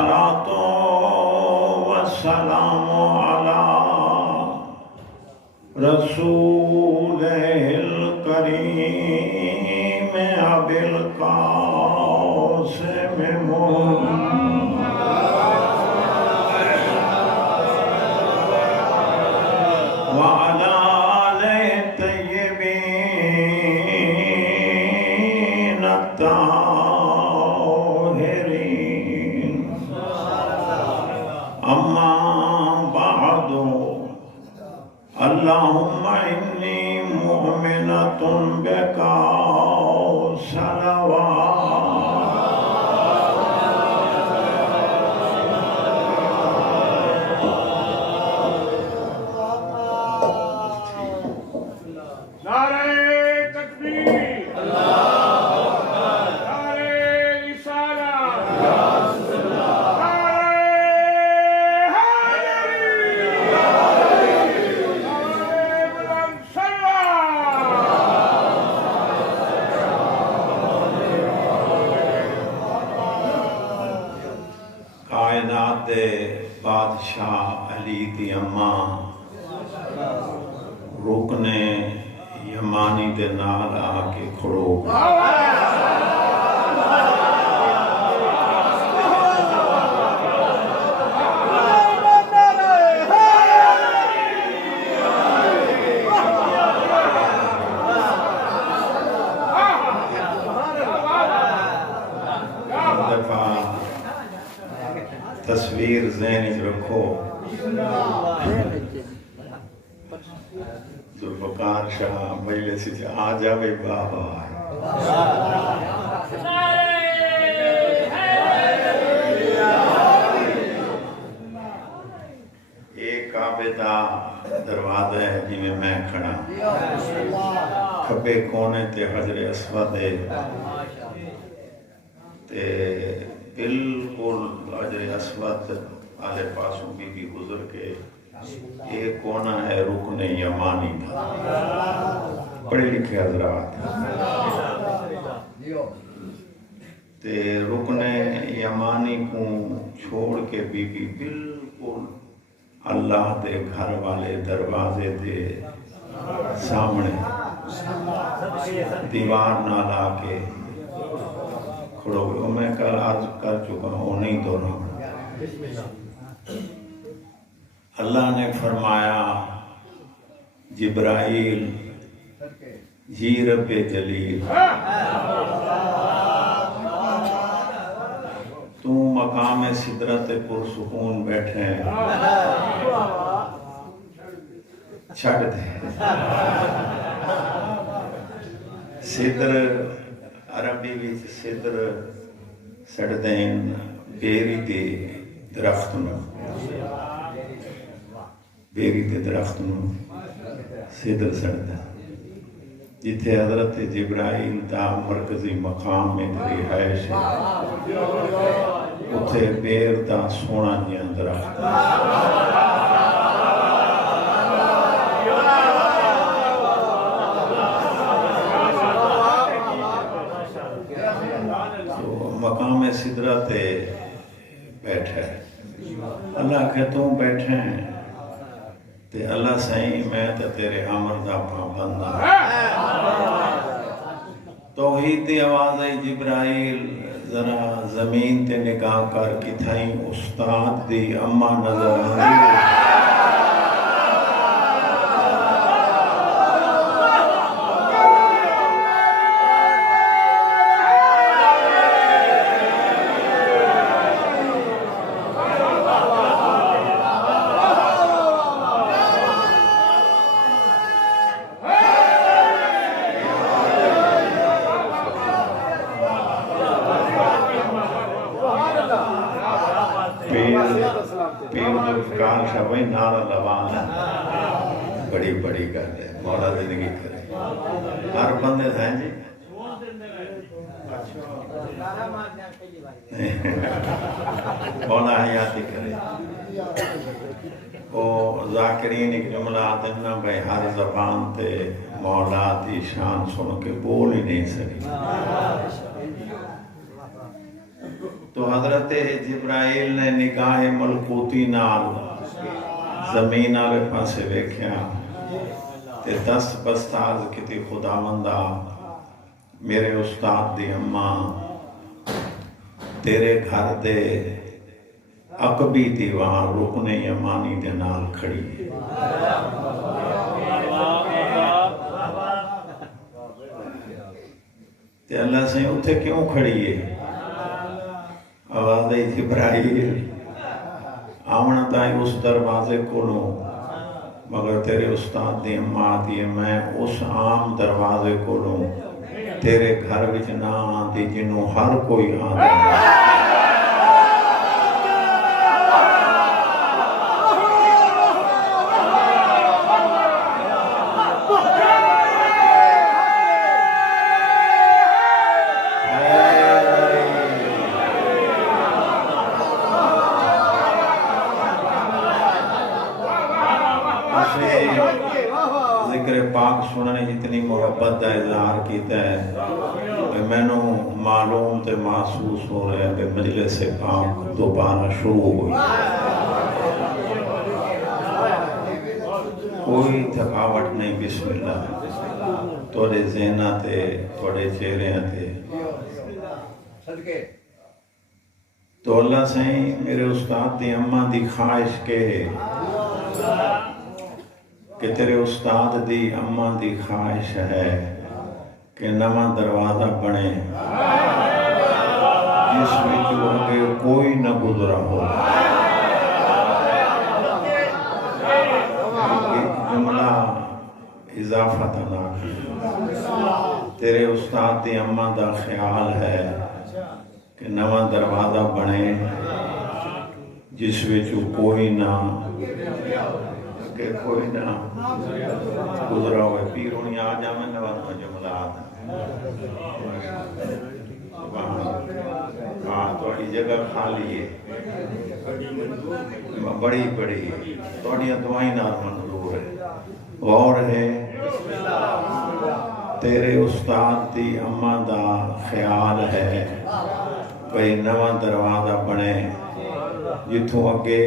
الصلاة والسلام على رسول الكريم أبي القاسم وعلى آله الطيبين الطاهرين أما بعد اللهم إني مؤمنة بك کائنات دے بادشاہ علی دی اماں رکن یمانی دے نال آ کے کھڑو تصویر ذہن وچ رکھو ذوالفقار شاہ مجلس وچ آ جاوے بابا ایک کعبے دا دروازہ ہے جی میں کھڑا کھبے کونے تے حجر اسود ہے تے بالکل حجر اسود آلے پاسوں بھی گزر کے ایک کونا ہے رکن یمانی تھا پڑھے لکھے حضرات تے رکن یمانی کو چھوڑ کے بھی بالکل اللہ دے گھر والے دروازے دے سامنے دیوار نہ لا کے کھڑو گئے میں کل عرض کر چکا ہوں نہیں دہراؤں اللہ نے فرمایا جبرائیل جی رب جلیل تو مقام سدرت پرسکون بیٹھے چھڑ دے صدر عربی وچ صدر سڑدین بیری دے درخت نو بیری دے درخت نو صدر سڑدا جتھے حضرت جبرائیل دا مرکزی مقام میں رہائش ہے اتھے بیر دا سونا جیاں درخت مقام سدرت بیٹھے اللہ کہ تم بیٹھے تے اللہ سائیں میں تے تیرے امر دا پابند ہاں توحید دی آواز ہے جبرائیل ذرا زمین تے نگاہ کر کی تھائیں استاد دی اما نظر آئی ذوالفقار شاہ وہی نعرہ لوان بڑی بڑی گل ہے مولا زندگی کرے ہر بندے ہیں جی مولا حیاتی کرے وہ ذاکرین ایک جملہ آتے ہیں نا بھائی ہر زبان تے مولا دی شان سن کے بول ہی نہیں سکتی تو حضرت جبرائیل نے نگاہ ملکوتی نال زمین والے پاسے ویکھیا تے دست بستاز کیتی خداوندا میرے استاد دی اماں تیرے گھر دے عقبی دیوار رکن یمانی دے نال کھڑی ہے۔ تے اللہ سے اتھے کیوں کھڑی ہے؟ آواز جبرائیل آمنا تائیں اس دروازے کھولو مگر تیرے استاد دی اماں آتی ہے میں اس عام دروازے کھولوں تیرے گھر وچ نہ آندی جنوں ہر کوئی آندا ذکر پاک سننے جتنی محبت دا اظہار کیتا ہے کہ میں نو معلوم تے محسوس ہو رہا ہے کہ مجلس پاک دوبارہ شروع ہوئی کوئی تھکاوٹ نہیں بسم اللہ توڑے ذہنہ تے توڑے چہرے تے تو اللہ سائیں میرے استاد دی اماں دی خواہش کے کہ تیرے استاد دی اماں دی خواہش ہے کہ نواں دروازہ بنے جس میں جو آگے کوئی نہ گزرا ہو جملہ اضافہ تھا تیرے استاد دی اماں دا خیال ہے کہ نواں دروازہ بنے جس میں جو کوئی نہ کہ کوئی نہ گزرا ہوئے پیر ہونی آ جا میں نواں جملات توڑی جگہ خالی ہے بڑی بڑی توڑیاں دعائیں نال منظور ہے غور ہے تیرے استاد دی اماں دا خیال ہے بھئی نواں دروازہ بنے جتوں اگے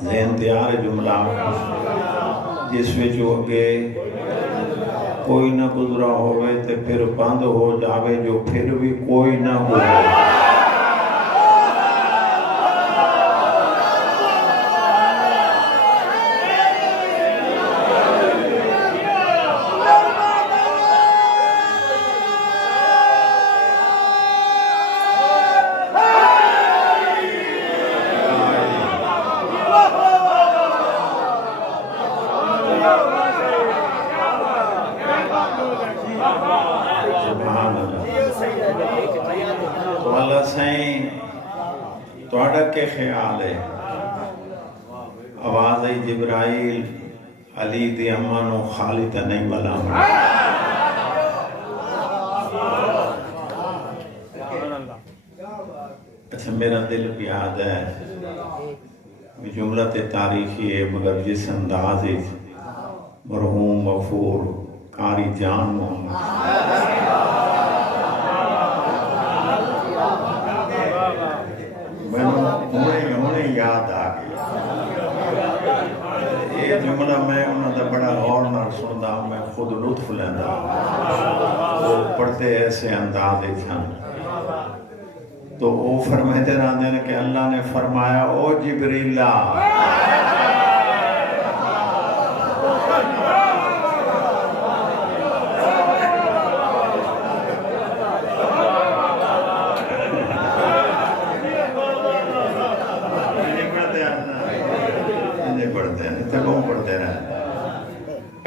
ذہن تیار جملہ جس میں جو اگے کوئی نہ گزرا ہوئے تے پھر بند ہو جاوے جو پھر بھی کوئی نہ گزرا تو اللہ سائیں توڑا کے خیال ہے آواز جبرائیل علی دی امان و خالی تا نہیں ملام اچھا میرا دل پیاد ہے جملہ تاریخی ہے مگر جس انداز مرحوم مغفور قاری جان محمد میں یاد آ گیا یہ جملہ میں انہوں نے بڑا غور نہ سندا میں خود لطف لینا وہ پڑھتے ایسے انداز چھن تو وہ فرماتے رہتے ہیں کہ اللہ نے فرمایا او جبریلہ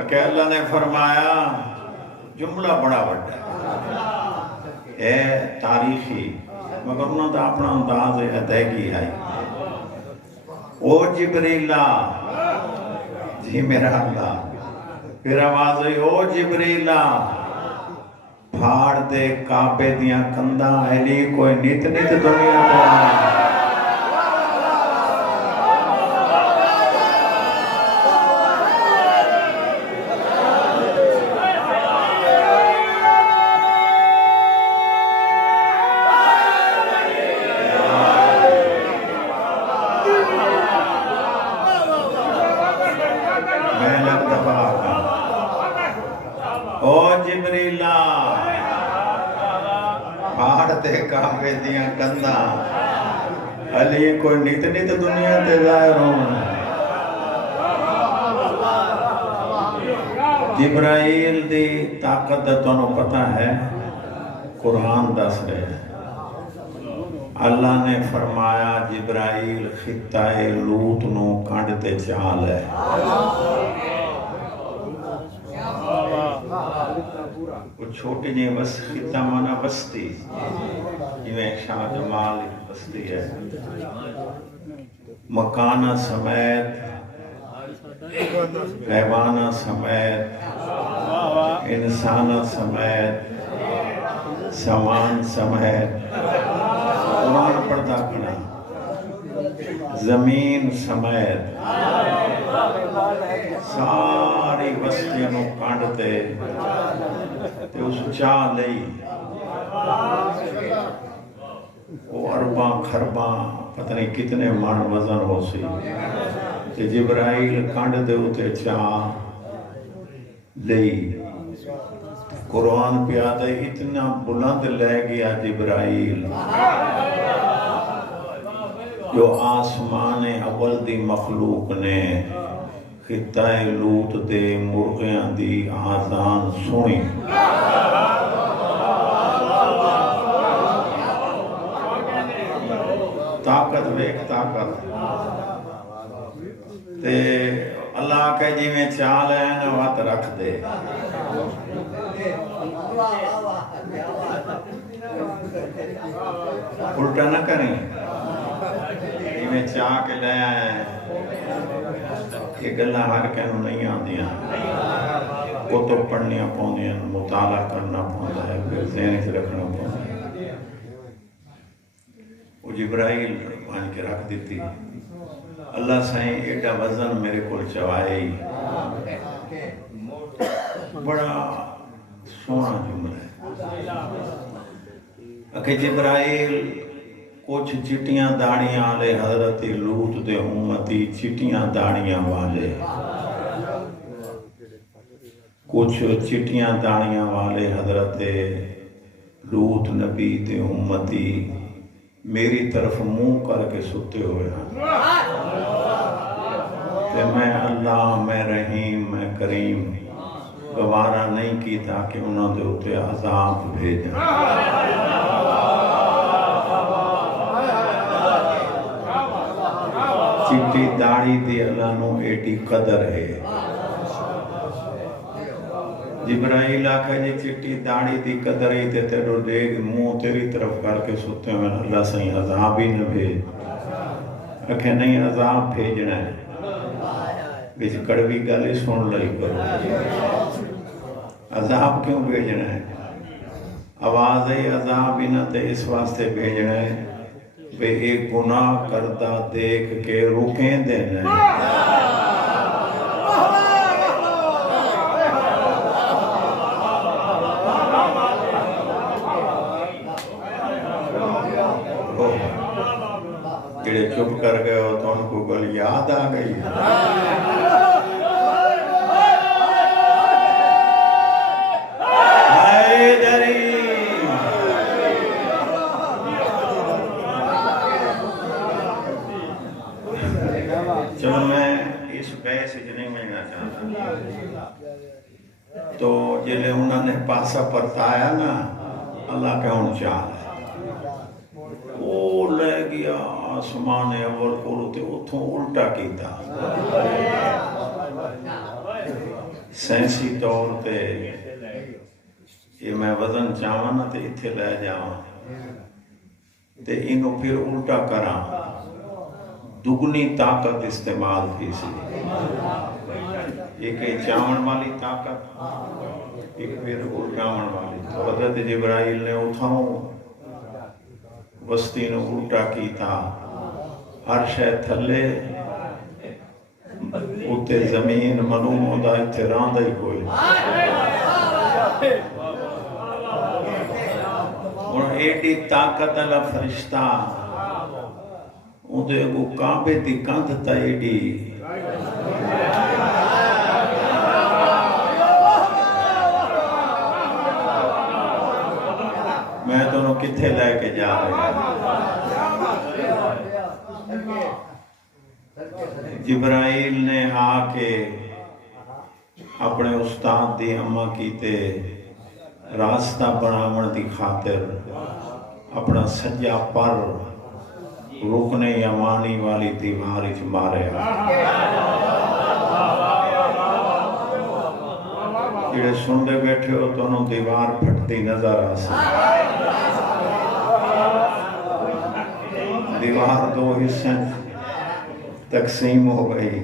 کہ اللہ نے فرمایا جملہ بڑا بڑا ہے تاریخی مگر انہوں نے اپنا انداز ادائیگی ہے او جبریلہ جی میرا اللہ پھر آواز ہوئی او جبریلہ پھاڑ دے کعبے دیاں کندہ علی کوئی نیت نیت دنیا کو کعبے دیاں کنداں علی کوئی نیت نیت دنیا تے ظاہر ہوں جبرائیل دی طاقت دا تانوں پتہ ہے قرآن دس رہے ہیں اللہ نے فرمایا جبرائیل خطہ لوط نو کنڈ تے چال ہے وہ چھوٹی جی بس خطہ مانا بستی جویں شاہ جمال بستی ہے مکانہ سمیت حیوانہ سمیت انسانہ سمیت سامان سمیت قرآن پڑھتا کھڑا زمین سمیت ساری بستی نو کانڈتے تے اس چاہ لئی وہ ارباں خرباں پتہ نہیں کتنے من وزن ہو سی تے جبرائیل کانڈ دے اتے چاہ لئی قرآن پیادہ اتنا بلند لے گیا جبرائیل جو آسمان اول دی مخلوق نے خطہ لوط دے مرغیاں دی آذان سنی طاقت ویک طاقت تے اللہ کے جی میں چال ہے نا وات رکھ دے الٹا نہ کریں جی میں چاہ کے لے آئے یہ گلہ ہر کہنوں نہیں آدیاں وہ تو پڑھنیاں پوندیاں مطالعہ کرنا پوندا ہے پھر ذہن سے رکھنا پوندا ہے وہ جبرائیل مان کے رکھ دیتی اللہ سائیں ایڈا وزن میرے کو چوائے ہی بڑا سونا جملہ ہے کہ جبرائیل کچھ چٹیاں داڑیاں والے حضرت لوط دے امتی چٹیاں داڑیاں والے کچھ چٹیاں داڑیاں والے حضرت لوط نبی دے امتی میری طرف منہ کر کے ستے ہوئے ہیں کہ میں اللہ میں رحیم میں کریم گوارا نہیں کی تاکہ انہوں دے اتے عذاب بھیجا چٹی داڑی دی اللہ نو ایٹی قدر ہے جبرائیل آکھا جی چٹی داڑی دی قدر ہی تے تیرو دیکھ منہ تیری طرف کر کے ستے ہوئے اللہ سہیں عذاب ہی نہ بھیج رکھے نہیں عذاب بھیجنا ہے بیچ کڑوی گالی سن لئی کرو عذاب کیوں بھیجنا ہے آواز ہے عذاب ہی نہ تے اس واسطے بھیجنا ہے بے ایک گناہ کردہ دیکھ کے رکیں دینا ہے جڑے چپ کر گئے ہو تو ان کو گل یاد آ گئی چلو میں اس بحث نہیں ملنا چاہتا تو جلے انہوں نے پاسا پرتایا نا اللہ کے ان چال ہے وہ لے گیا آسمان اول کو تے اتھوں الٹا کیتا سینسی طور تے یہ میں وزن چاہاں نا تے اتھے لے جاؤں تے انہوں پھر الٹا کراں دگنی طاقت استعمال تھی سی ایک چاون والی طاقت ایک پھر الٹاون والی تو حضرت جبرائیل نے اتھاؤں بستی نے الٹا کیتا ہر شے تھلے اتے زمین معلوم ہوتا اتھے راندہ ہی کوئی اور ایڈی طاقت اللہ فرشتہ اندھے کو کعبے دی کندھ تا ایڈی میں تو کتنے لے کے جا رہے ہیں؟ جبرائیل نے آ کے اپنے استاد دی اما کیتے راستہ بناون دی خاطر اپنا سجا پر رکن یمانی والی دیوار وچ ماریا. جڑے سنتے بیٹھے ہو تو انہوں دیوار پھٹتی نظر آ سکتی. دیوار دو حصے تقسیم ہو گئی،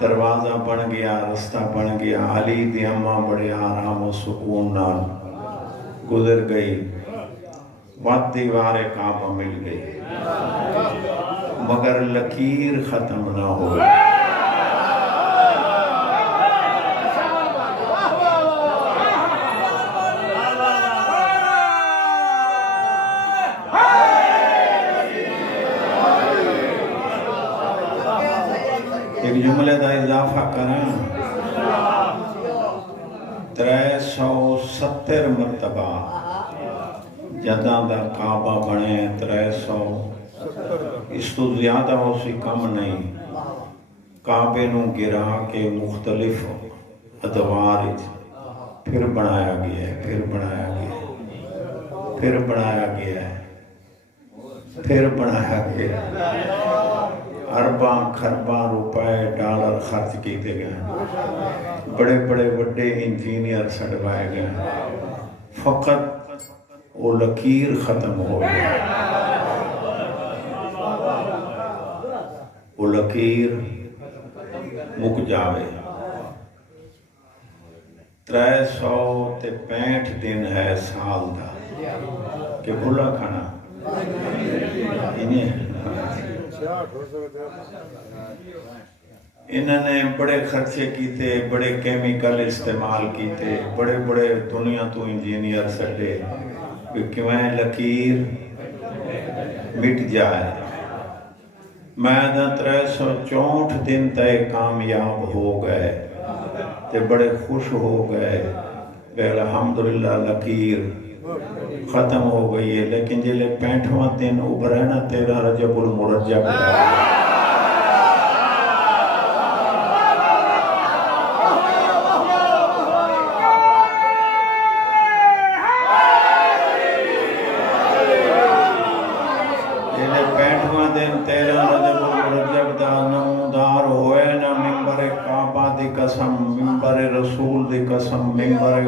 دروازہ بن گیا، رستہ بن گیا. علی دی اماں بڑے آرام و سکون نال گزر گئی. وقت دیوار کعبہ مل گئی مگر لکیر ختم نہ ہوئی. ایک جملے دا اضافہ کریں، 370 مرتبہ جداں دا کعبہ بنے. 300 اس تو زیادہ ہو سی کم نہیں. کعبے نو گرا کے مختلف ادوار پھر بنایا گیا ہے، پھر بنایا گیا ہے، پھر بنایا گیا ہے، پھر بنایا گیا ہے. ارباں خرباں روپے ڈالر خرچ کیتے گئے، بڑے بڑے وڈے انجینئر سڑوائے گئے، فقط وہ لکیر ختم ہو گئی. وہ لکیر مک جاوے. 365 دن ہے سال دا کہ بھولا کھانا انہوں نے بڑے خرچے کیتے، بڑے کیمیکل استعمال کیتے، بڑے بڑے دنیا تو انجینئر سٹے کہ کیوں لکیر مٹ جائے. میں 364 دن تے کامیاب ہو گئے تے بڑے خوش ہو گئے کہ الحمدللہ لکیر ختم ہو گئی ہے. لیکن جلے 65واں دن ابھرے نا 13 رجب المرجب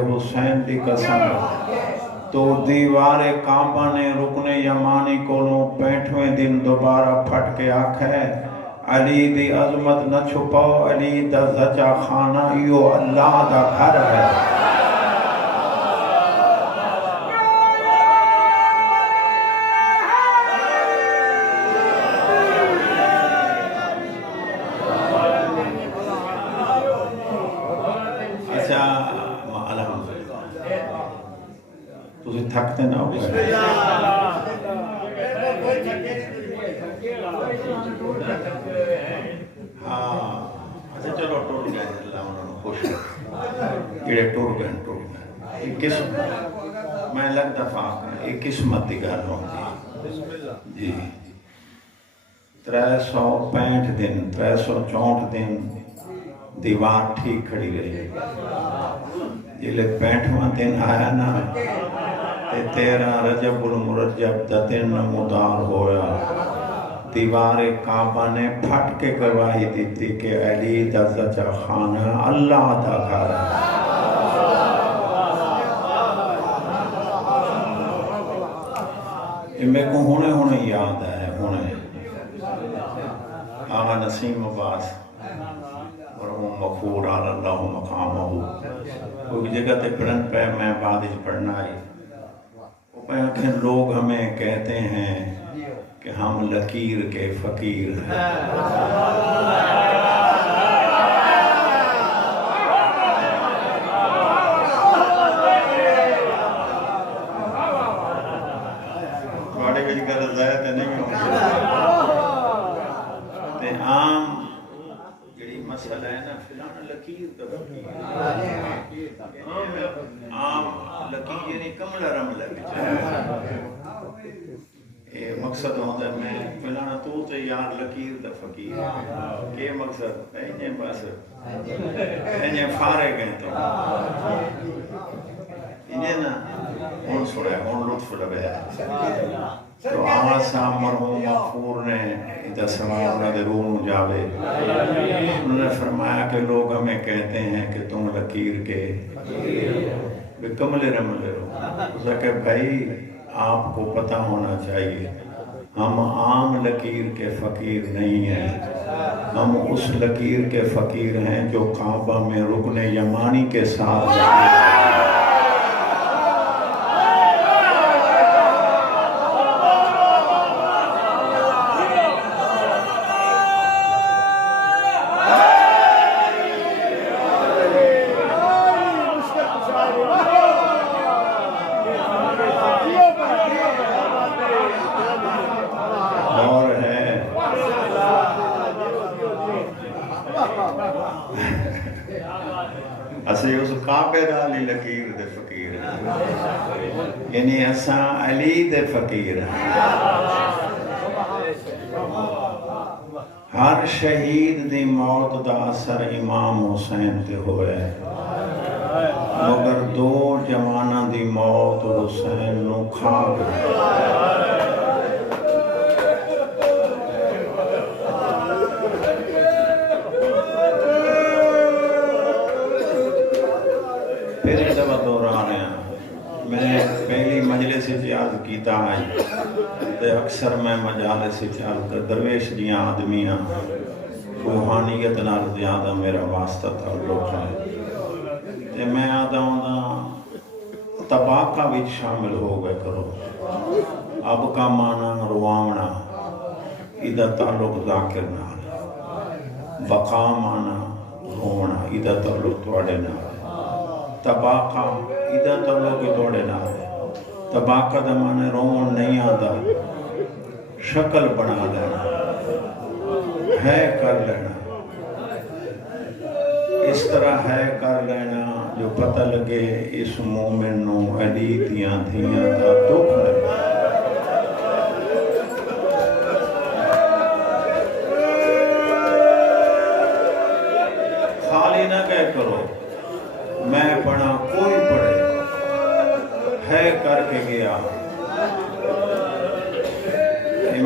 حسین دی قسم تو دیوار کعبہ نے رکن یمانی کولوں 65ویں دن دوبارہ پھٹ کے آکھے علی دی عظمت نہ چھپاؤ، علی دا زچا خانہ یو اللہ دا گھر ہے. تھکتے نہ ہو گئے. ہاں اچھا چلو ٹوٹ گئے، اللہ انہوں نے خوش جڑے ٹوٹ گئے. ایک قسم میں لگ دفعہ ایک قسمت دی گل ہوندی جی. 365 دن 364 دن دیوار ٹھیک کھڑی رہی. جلے 65واں دن آیا نا 13 رجب المرجب دا دن نمودار ہویا. دیوار کعبہ نے پھٹ کے گواہی دیتی کہ علی دا زچا خانہ اللہ دا گھر ہے. یہ میں کو ہونے یاد ہے. ہونے آغا نسیم عباس مرحوم مغفور اللہ مقامہ کوئی جگہ تے پڑھن پہ میں بعد اچ پڑھنا آئی. لوگ ہمیں کہتے ہیں کہ ہم لکیر کے فقیر ہیں. بڑے کچھ گل زائد نہیں ہوتی. عام جڑی مسئلہ ہے نا فلانا لکیر کا فقیر عام لکیر یعنی کملا رملا یہ مقصد ہوتا ہے میں پہلانا تو تے یار لکیر دا فقیر کہ مقصد انہیں بس انہیں فارغ ہیں تو انہیں نا ان سڑے ان لطف لبے تو آسا مرحوم مغفور نے ادھا سوال انہوں نے روح جاوے انہوں نے فرمایا کہ لوگ ہمیں کہتے ہیں کہ تم لکیر کے کملے رملے ہو اسے کہ بھائی آپ کو پتہ ہونا چاہیے ہم عام لکیر کے فقیر نہیں ہیں، ہم اس لکیر کے فقیر ہیں جو کعبہ میں رکن یمانی کے ساتھ اسے اس کعبے علی لکیر دے فقیر یعنی اساں علی دے فقیر ہر شہید دی موت دا اثر امام حسین تے ہوئے مگر دو جواناں دی موت حسین نو کھا گئی میں پہلی مجلس سے یاد کیتا ہے تے اکثر میں مجالس سے درویش دیاں آدمیاں روحانیت نال زیادہ میرا واسطہ تعلق ہے تے میں آدھا ہوں طباقہ بھی شامل ہو گئے کرو اب کا معنی رواونا ادھا تعلق ذاکر نال بقا معنی رونا ادھا تعلق توڑے نال طباقہ ادھا تعلق توڑے نہ ہے طباقہ دا مانے رون نہیں آتا شکل بنا لینا ہے کر لینا اس طرح ہے کر لینا جو پتہ لگے اس مومن نو علی دیاں دھیاں دا دکھ لگے خالی نہ کہہ کرو میں پڑھا کوئی پڑھے ہے کر کے گیا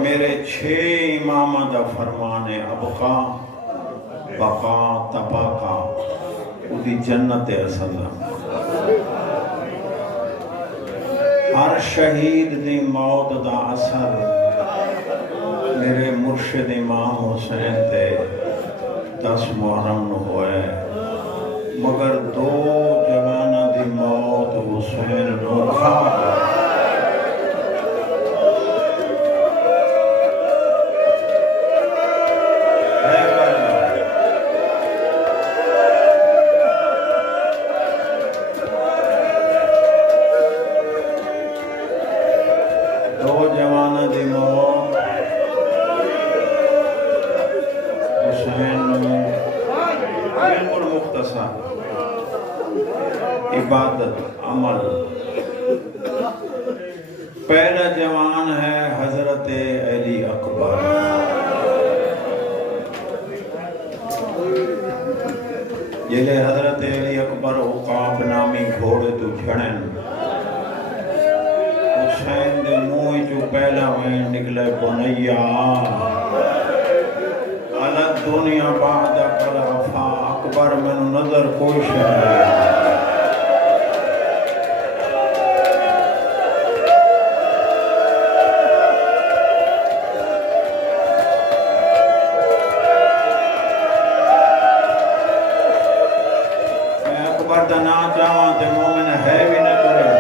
میرے 6 امامہ دا فرمان ابقا بقا تباقا دی جنت اصل ہر شہید دی موت دا اثر میرے مرشد امام حسین تے 10 محرم نو ہوئے مگر دو جوانہ دی موت حسین نو کھا گئے دو جوانہ دی موت حسین نو بالکل مختصر عبادت عمل پہلا جوان ہے حضرت علی اکبر جلے حضرت علی اکبر عقاب نامی گھوڑے تو جھڑن حسین دے منہ جو پہلا ہوئے نکلے بنیا الگ دنیا بعد خلافہ اکبر میں نظر کوئی شہر نہ چاہاں تے مومن ہے بھی نہ کرے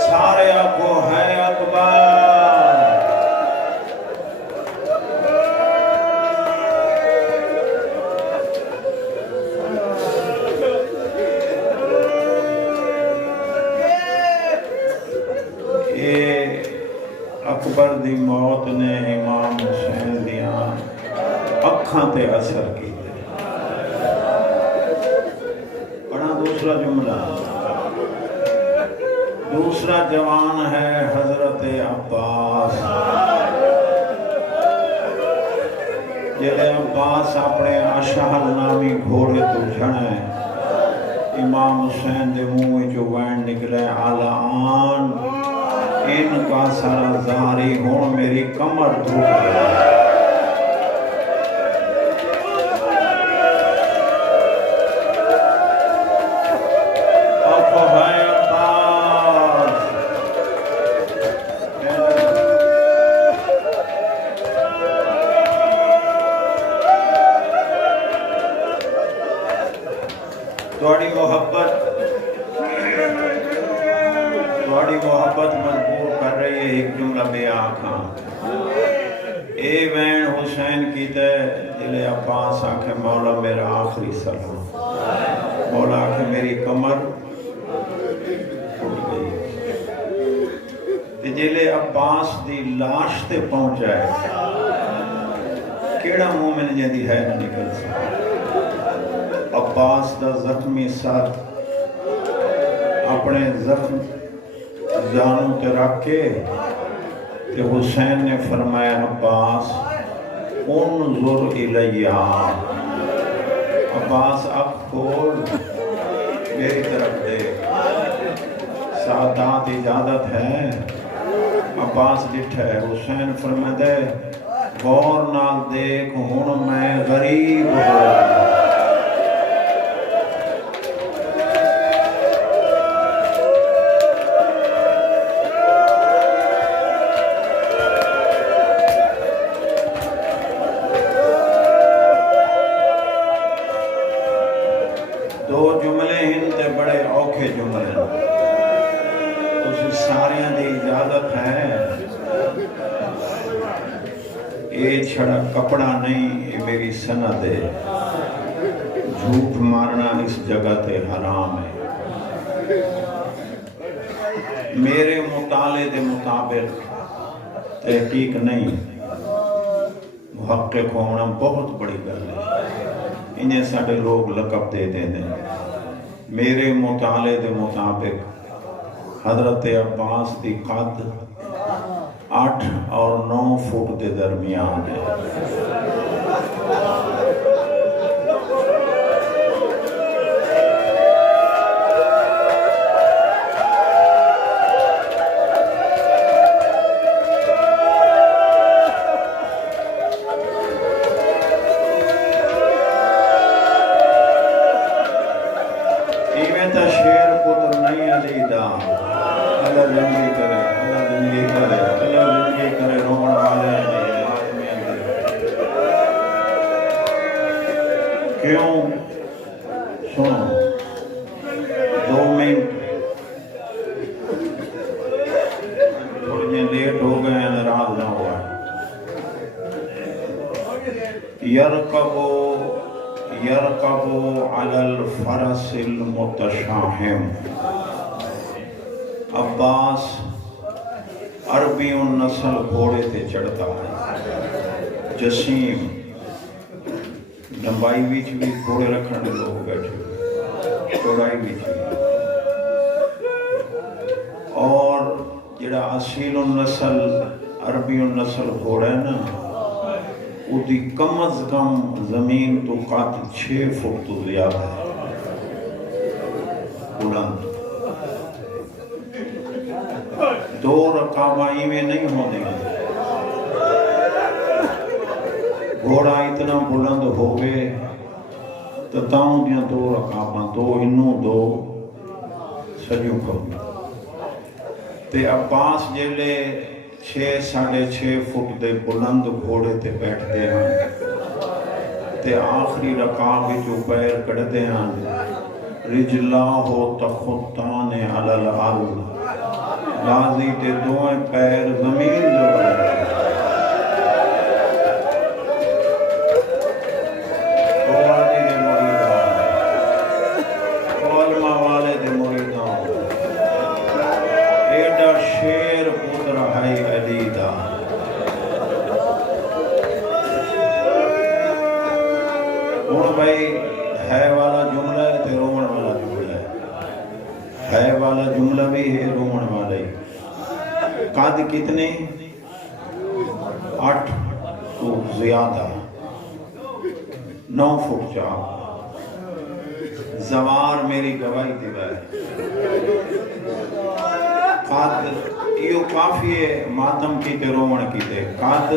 سارے آنکھوں ہے اکبر یہ اکبر دی موت نے امام حسین دیاں اکھاں تے اثر کی دوسرا جملہ دوسرا جوان ہے حضرت عباس. جلے عباس اپنے اشہل نامی گھوڑے تو جھڑے امام حسین دے منہ جو وین نکلے آلان ان کا سارا زاری ہون میری کمر دھوک گیا. تھوڑی محبت مجبور کر رہی ہے ایک جملہ بے آنکھاں. اے وین حسین کی تے دل عباس آنکھے مولا میرا آخری سلام. مولا آنکھے میری کمر اٹھ گئی. دل عباس دی لاش تے پہنچائے کیڑا مومن جیدی ہے نہ نکل سکتا. عباس دا زخمی ساتھ اپنے زخم جانوں تے رکھ کے تے حسین نے فرمایا عباس انظر الیہ. عباس اب کھول میری طرف دیکھ. سعادات اجازت ہے. عباس جٹھا ہے. حسین فرمایا دے غور نال دیکھ ہن میں غریب ہوں. دو جملے ہیں تے بڑے اوکھے جملے تسی ساریاں دی اجازت ہے. اے چھڑا کپڑا نہیں اے میری سند ہے. جھوٹ مارنا اس جگہ تے حرام ہے. میرے مطالعے دے مطابق تحقیق نہیں محقق ہونا بہت بڑی گل ہے. انہیں ساڑھے لوگ لقب دے دیں. میرے مطالعے دے مطابق حضرت عباس دی قد 8 اور 9 فٹ دے درمیان ہے. شیر پتر نہیں علی دا. اللہ زندگی کرے. اللہ زندگی کرے. اللہ زندگی کرے. رومن والے کیوں سنو 2 منٹ تھوڑے لیٹ ہو گئے ہیں. ناراض نہ ہوا. یرکب علی الفرس المتشاہم. عباس عربی النسل گھوڑے تے چڑھتا ہے. جسیم لمبائی وچ بھی گھوڑے رکھنے دے لوگ بیٹھے چوڑائی وچ بھی. اور جڑا اصیل النسل عربی النسل گھوڑا ہے نا وہ دی کم از کم زمین تو قد 6 فٹ تو زیادہ ہے بلند. 2 رکابائی میں نہیں ہونے گا. گھوڑا اتنا بلند ہو گئے تو تاؤں دیاں 2 رکاباں 2 انہوں 2 سجوں کو. تے عباس جیلے 6.5 فٹ دے بلند گھوڑے تے بیٹھتے ہیں تے آخری رکاب جو پیر کڑتے ہیں. رجلاہ تخطان علی الارض. غازی تے 2 پیر زمین جو بڑھتے ہیں. قوالی دے مریدان قولمہ والے دے مریدان ایڈا شیر پتر ہے علی دا. ہن بھائی ہے والا جملہ ہے تے رومن والا جملہ ہے. ہے والا جملہ بھی ہے، رومن والا ہی۔ قد کتنے؟ 8 تو زیادہ، 9 فٹ 4۔ زوار میری گواہی دیوا ہے۔ قد یہ کافی ہے، ماتم کیتے رومن کیتے۔ قد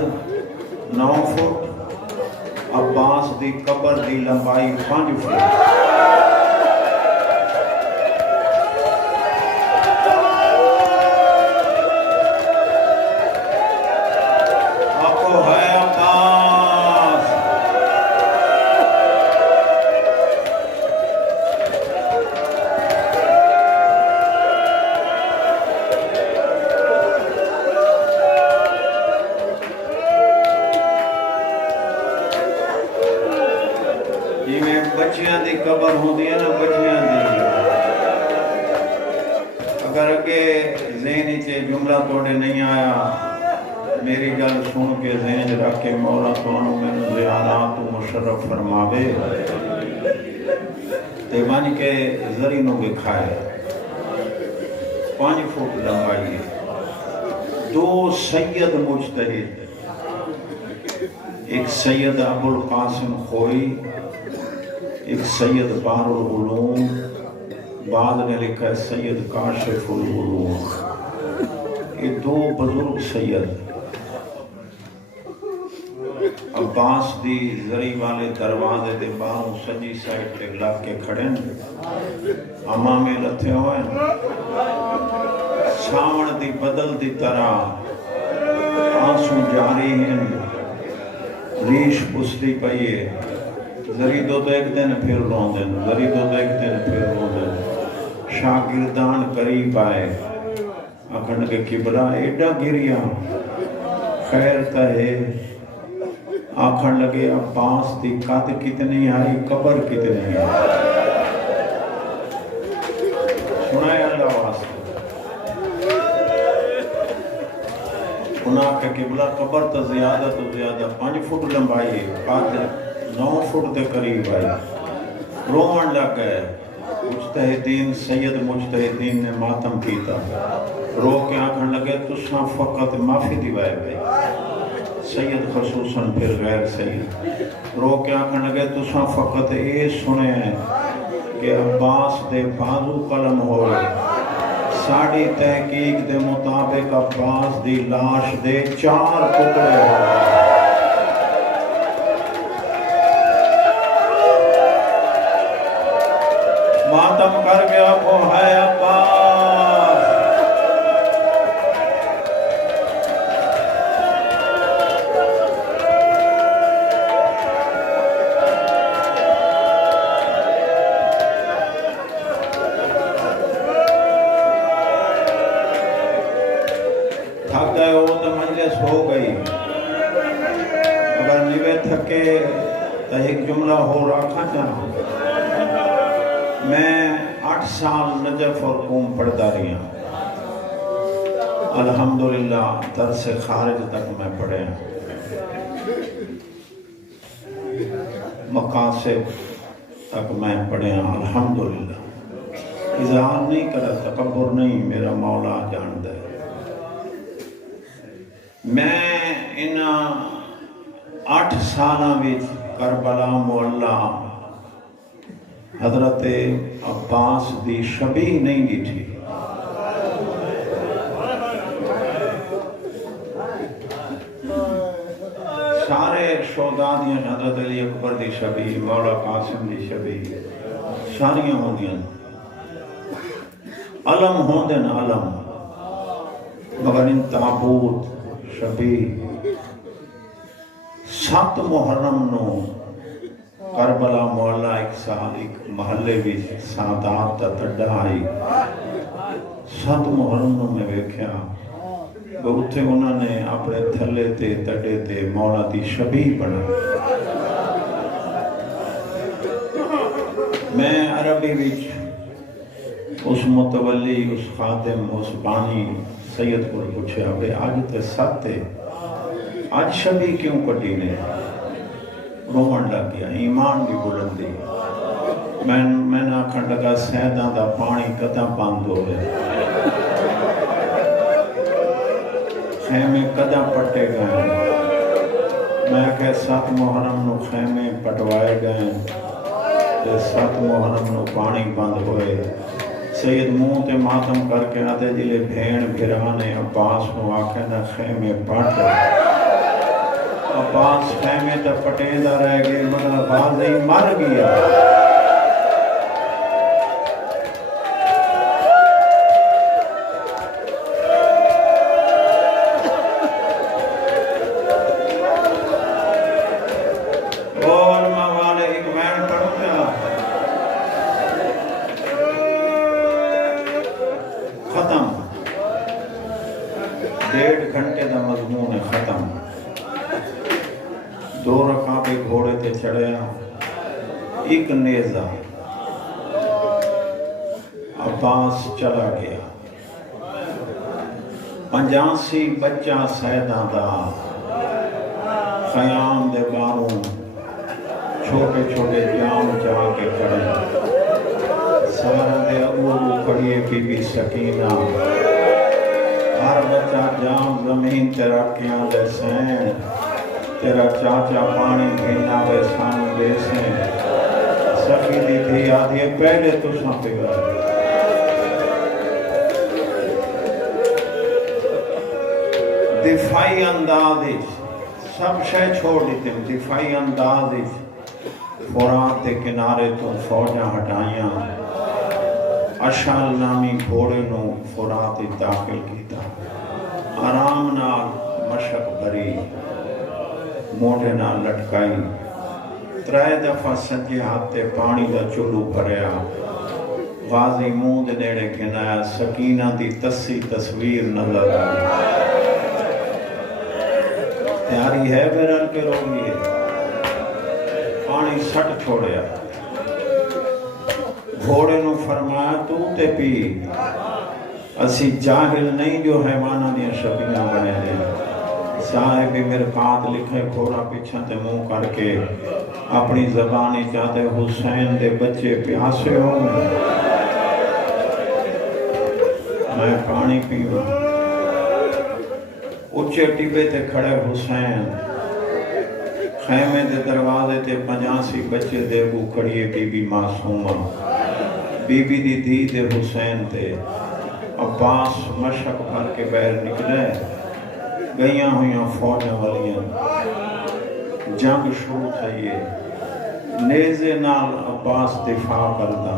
9 فٹ، عباس دی قبر دی لمبائی 5 فٹ۔ بچیاں دی قبر ہوندی ہے نا، بچیاں دی، اگر اگے ذہن چے جملہ توڑے نہیں آیا، میری گل سن کے ذہن رکھ کے مولا تانوں مینوں زیارات مشرف فرماوے تے ون کے زری نو وکھائے۔ 5 فٹ لمبائی ہے۔ 2 سید مجتہد، ایک سید ابو القاسم خوئی، ایک سید بحر العلوم، بعد نے لکھا ہے سید کاشف العلوم۔ یہ 2 بزرگ سید عباس دی زری والے دروازے دے باہروں سجی سائٹ تے لگ کے کھڑے ہیں، امامے لتھے ہوئے ہیں، ساون دی بدل دی طرح آنسو جاری ہیں، ریش پسلی پئیے، زری دو ایک دن پھر رون دن، زری دو ایک دن پھر رون دن۔ شاگردان قریب آئے، آکھن کے قبلہ ایڈا گریا، خیر تہے، آکھن لگے عباس دی قد کتنی آئی، قبر کتنی آئی۔ سنائے اللہ واسطہ، انہاں کے قبلہ قبر تا زیادہ 5 فٹ لمبائی ہے، قد 9 فٹ دے قریب آئی۔ رومن لگ گئے، مجتہدین سید مجتہدین نے ماتم کیتا، رو کے آنکھن لگے تساں فقط معافی دیوائے گئے، سید خصوصاً پھر غیر سید، رو کے آنکھن لگے تساں فقط اے سنے ہیں کہ عباس دے بازو قلم ہوئے، ساڑی تحقیق دے مطابق عباس دی لاش دے 4 ٹکڑے ہوئے۔ ماتم کر گیا کو ہے عباس۔ تھک گئے ہو تو مجلس ہو گئی، اگر نیوے تھکے تو ایک جملہ ہو رکھا چاہوں۔ میں 8 سال نجف اور قوم پڑھتا رہی ہوں، الحمدللہ درس خارج تک میں پڑھے ہیں، مقاصد تک میں پڑھے ہیں، الحمدللہ۔ اظہار نہیں کرا، تکبر نہیں، میرا مولا جاندہ ہے۔ میں ان 8 سالاں وچ کربلا معلّہ حضرت عباس دی شبیہ نہیں ڈیٹھی۔ سارے شہداء حضرت علی اکبر دی شبیہ، مولا قاسم دی شبیہ، ساریاں ہوں دیاں، علم ہوں دین علم، مگر ان تابوت شبیہ 7 محرم نو کربلا مولا ایک سال ایک محلے بھی سادات تا تڈا آئی، 7 محرم نو میں ویکھیا اتھے انہوں نے اپنے تھلے تے تڈے تے مولا دی شبیہ بنائی۔ میں عربی وچ اس متولی، اس خادم، اس بانی سید کو پوچھے ابے آج تے 7 تے آج شبیہ کیوں کٹی نے؟ رومن لگ گیا، ایمان بھی بلندی، میں آکھن لگا سیداں دا پانی کداں بند ہو گیا، خیمے کداں پٹے گئے؟ میں کہ 7 محرم نو خیمے پٹوائے گئے تے 7 محرم نو پانی بند ہوئے۔ سید منہ تے ماتم کر کے آتے جلے بھین بھرانے عباس نو آکھے نہ خیمے پٹ، عباس خیمے تے پٹے دا رہ گئے مگر غازی مر گیا۔ ختم 1.5 گھنٹے دا مضمون ختم۔ 2 رکعتیں گھوڑے تے چڑھیا، 1 نیزہ، عباس چلا گیا۔ 85 بچہ سیداں دا خیام دے باروں چھوٹے چھوٹے جام چاہ کے کھڑے، سارا دے اگو کھڑیے بی بی سکینہ، ہر بچہ جام زمین تے رکھیاں دے سین، تیرا چاچا پانی پینا وے سانو دے سین۔ سکی دی تھی آدھی پہلے تو ساں پہ گئے، دفاعی اندازی سب شے چھوڑ دیتے ہیں، دفاعی اندازی فرات کے کنارے تو فوجاں ہٹائیاں، اشعل نامی گھوڑے نو فرات داخل کیتا، آرام نال مشق بھری موڑے نال لٹکائی، 3 دفعہ سجے ہاتھے پانی دا چلو بھریا، غازی منہ دے نیڑے گنایا، سکینہ دی تسی تصویر نظر آئی۔ تیاری ہے بیرن کے روگی ہے، پانی سٹ چھوڑیا، گھوڑے نو فرمایا تو تے پی، اسی جاہل نہیں جو حیوانہ دیا شبیاں بنے دیں۔ صاحب مرقات لکھے گھوڑا پیچھا تے منہ کر کے اپنی زبانی چاہتے حسین دے بچے پیاسے ہوں، میں پانی پیوں۔ اچھے ٹیبے تے کھڑے حسین، خیمے دے دروازے تے 85 بچے دے بو کھڑیے بی بی معصومہ، بی بی دی دی دے حسین تے۔ عباس مشق بھر کے بیر نکلے، گئیاں ہویاں فوجاں والیاں، جنگ شروع تھئیے، نیزے نال عباس دفاع کردا،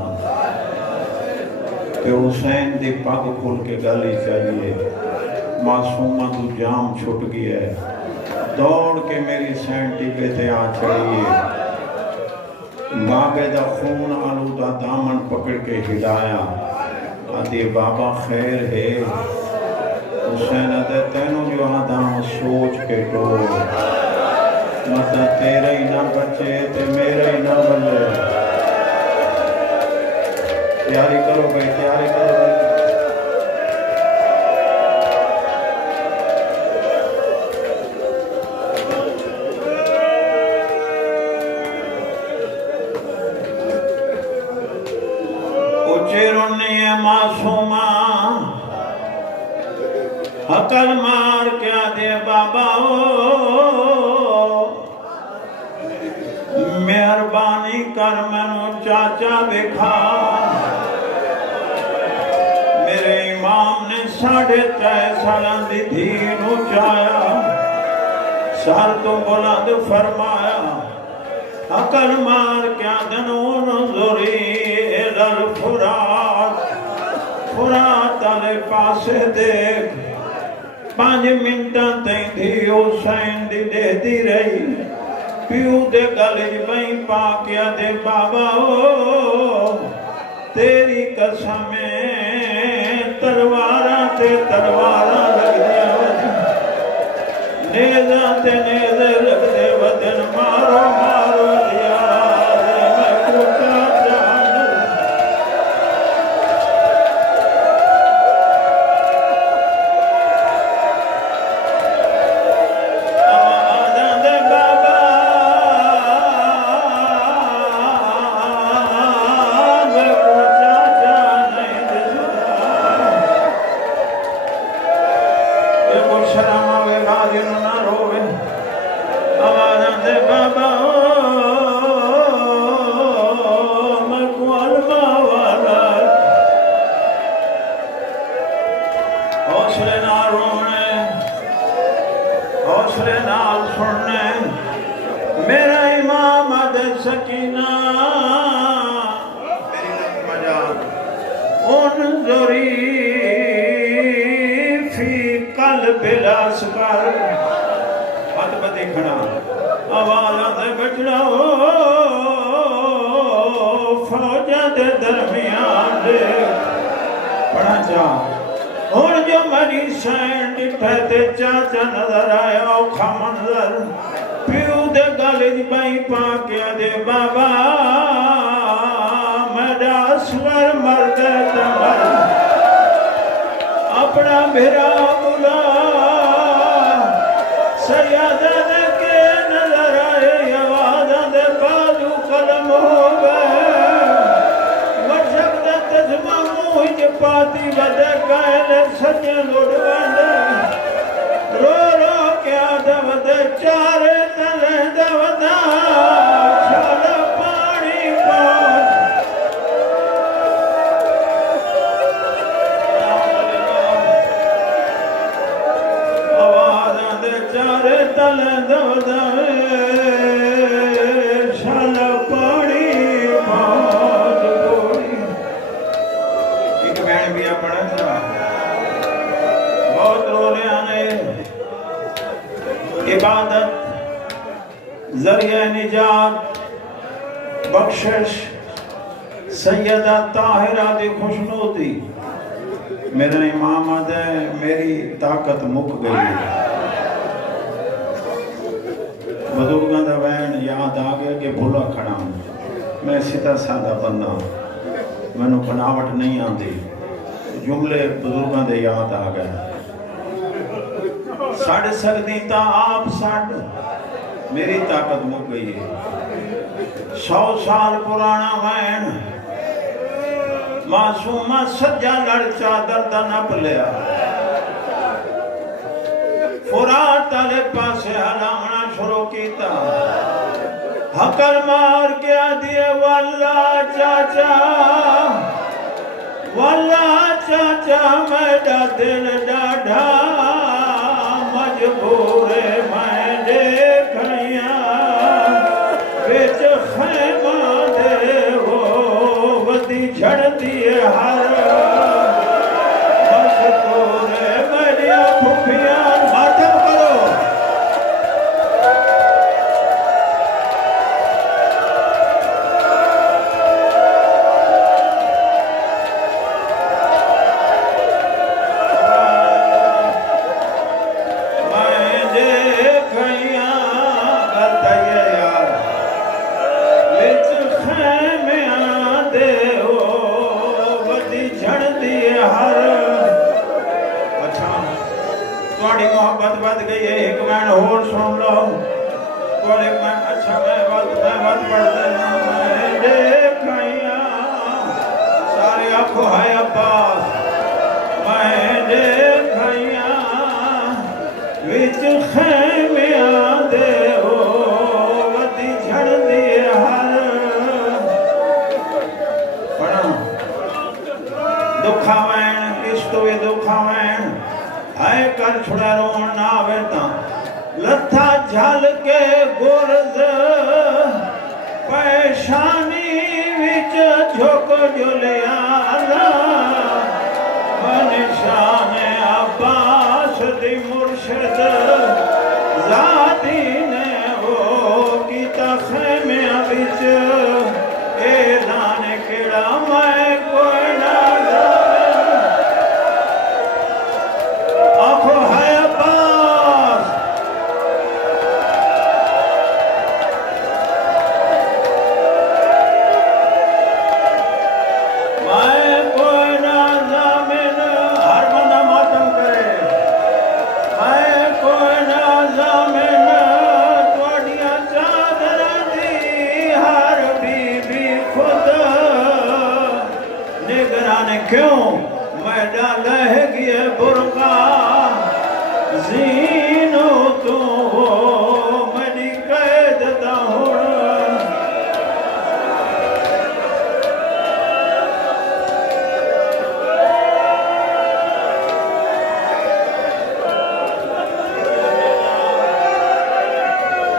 کہ حسین دی پگ کھل کے گلی چاہیے، معصومہ تو جام چھٹ گیا ہے، دوڑ کے میری سینٹی پہ تے آ چڑھیے، بابے دا خون آلودہ دامن پکڑ کے ہلایا، آدھے بابا خیر ہے، حسین آدھے تینوں جو آدھاں سوچ کے ٹوڑ، مطلب تیرے ہی نہ بچے تے میرے ہی نہ بلے۔ تیاری کرو بھائی، تیاری کرو بھائی۔ معصومہ حقل مار کیا دے بابا مہربانی کر مینو چاچا دکھا، میرے امام نے 3.5 سالان دی دھی نو چایا، سر تو بلند فرمایا، حقل مار کیا دنون زوری الفرات، فرات آلے پاسے دیکھ، 5 منٹاں تائیں دی حسین دی دے دی رہی، پیو دے گلج بہیں پاکیا دے بابا تیری قسمیں تلواراں تے تلواراں لگ دیا وجہ، نیزاں تے نیزے لگ دے ودن، مارو مارو دیا میں کتا دیکھنا آوازاں دے بچڑا فوجاں دے درمیان دے پڑھا جا اور جو میری سین ڈٹھے تے چاچا نظر آیا اوکھا منظر پیو دے گالج بائی پاکیا دے بابا میرا اسور مردے تے مرد اپنا میرا بلا سیادہ دے کے نظر آئے آوازاں دے بازو قلم ہو گئے مشک دے تجمہ موہج پاتی ودے قائل سجے لڑ بندے رو رو کیا دے چارے تلے دے چھال پانی پان آوازاں دے چارے تلے دے چھال پانی پان گوڑی ایک بین بھی پڑھا تھا بہت رولے آنے عبادت ذریعہ نجات بخشش سیدہ طاہرہ دی خوشنودی میرا امام آدھے میری طاقت مک گئی بزرگاں دا وین یاد آگے کہ بھولا کھڑا ہوں میں سیدھا سادہ بندہ میں نے بناوٹ نہیں آندی جملے بزرگاں دے یاد آگئے ساڑھ سکتی تا آپ ساڑھ میری طاقت مک گئی ہے 100 سال پرانا وین معصومہ سجا لڑچا دردہ نپ لیا فرات علی پاسے حلامنا شروع کیتا حقل مار کیا دیے واللہ چاچا میڈا دل ڈاڑھا مجبور میں دیکھیاں بیچ خیمہ دے ہو ودی جھڑ دیے ہر مشکور میری پھوپھیاں ماتم کرو بد گئی ہے ایک میں اور سن لو اور ایک میں اچھا میں بات پڑھ دینا میں دیکھائیاں سارے آنکھوں ہے عباس میں دیکھائیاں وچ خیمیاں دے ہو ودی جھڑ دیے ہر پڑھا دکھا وین اشتوی دکھا وین آئے کر چھڑا رون ناویتا لتھا جھل کے گرز پیشانی وچ جھک جلیانا منشان عباس دی مرشد ذاتی نے ہو کیتا خیمیاں وچ اعلان کیڑا میں کوئی نہ کیوں میں ڈالہ گئے برقع زینو تو ہو میری قید دا ہون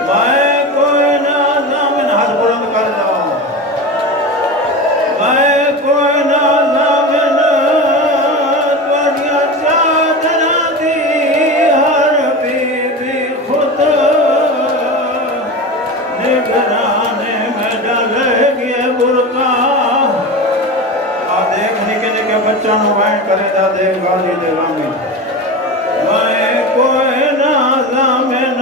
میں کوئی نہ ضامن ہاتھ بلند کر دو میں کوئی نہ ضامن بچہ نو وین کرے دا دے غازی دے غامی میں کوئی نہ زامن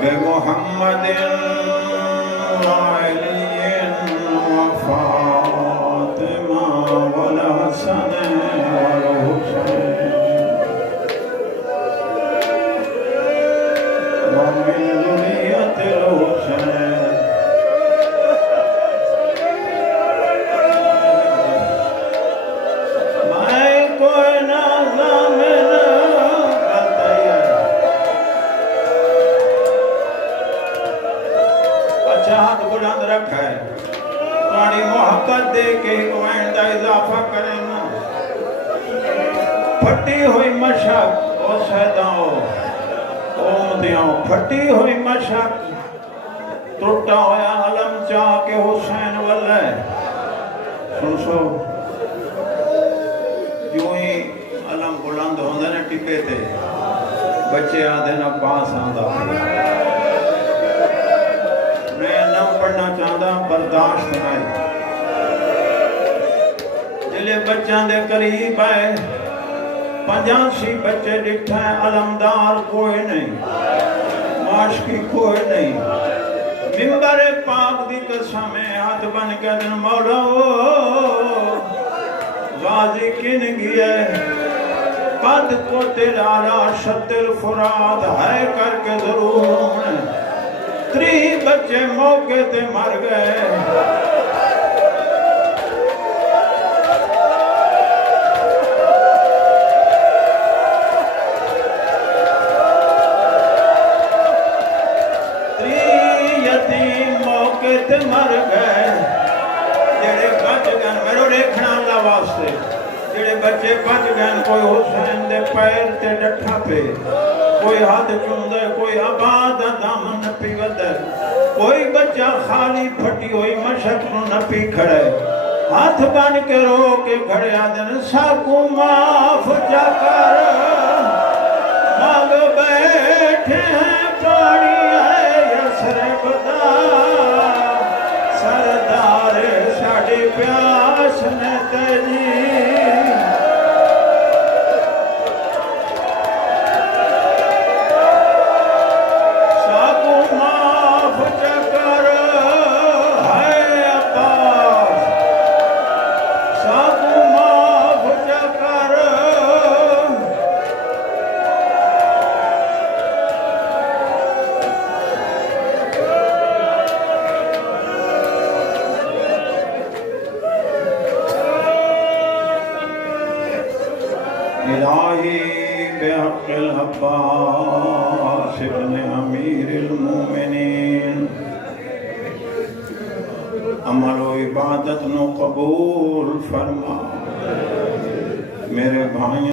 بے محمد وعلی وفاطمہ والحسن والحسین ومن ذریۃ الحسین میں کوئی نہ ضامن اچھا ہاتھ بلند رکھا ہے تمہاری محبت دے کے کوئن دا اضافہ کریں نا پھٹی ہوئی مشک او سیداؤ اومدیاں پھٹی ہوئی مشک ٹوٹا ہویا علم چاہ کے حسین والے سن سو یوں ہی علم بلند ہوندے نے ٹپے تھے بچے آدھے نہ پاس آندہ میں نہ پڑھنا چاہتا برداشت نہیں جلے بچوں دے قریب آئے 85 بچے لکھا ہے علمدار کوئی نہیں معاشقی کوئی نہیں ممبر پاک دی قسم ہاتھ بن کے دن مولا غازی کن گیا قد کو تیرا شد الفرات ہے کر کے ضرور ہونے 3 بچے موقع تے مر گئے مر گئے جڑے بچ گئے میرے دیکھنا اللہ واسطے جڑے بچے بچ گئے کوئی حسین دے پیر تے ڈٹھا پہ کوئی ہاتھ چوندے کوئی آباد دامن نپی ودے کوئی بچہ خالی پھٹی ہوئی مشک نو نپی کھڑے ہاتھ بن کے رو کے کھڑے آدن ساکو معاف جا کر مانگ بیٹھے ہیں پانی ہے یسر بدا سردار ساڑی پیاس نے تیجی ساکو معاف چکر ہے عباس ساکو معاف چکر الہی بحق العباس ابن امیر المومنین عمل و عبادت نو قبول فرما میرے بھائیں